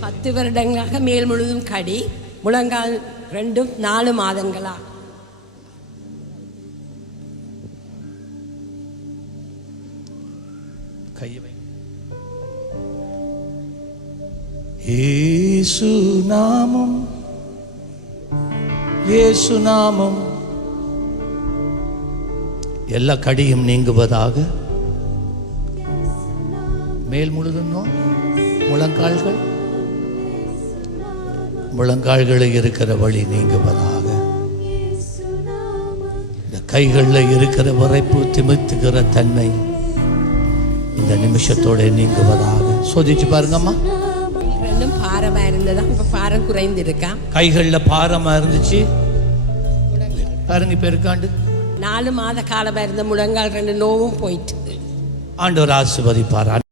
பத்து வருடங்களாக மேல் முழுதும் கடி முழங்கால் ரெண்டும் நாலு மாதங்களா? இயேசு நாமம் இயேசு நாமம். எல்லா கடியும் நீங்குவதாக. மேல் முழுதும் முழங்கால்கள். முழங்கால்களில் இருக்கிற வழி நீங்குவதாக. இந்த கைகளில் இருக்கிற வரைப்பு திமித்துகிற தன்மை இந்த நிமிஷத்தோட நீங்குவதாக. சோதிச்சு பாருங்கம்மா. ரெண்டும் பாரமா இருந்ததா? இப்ப பாரம் குறைந்திருக்கான் கைகளில் பாரமா இருந்துச்சு. பாருங்க இப்ப இருக்காண்டு நாலு மாத காலமா இருந்த முழங்கால் ரெண்டு நோவும் போயிட்டு. ஆண்டவர் ஆசிர்வதிப்பார்.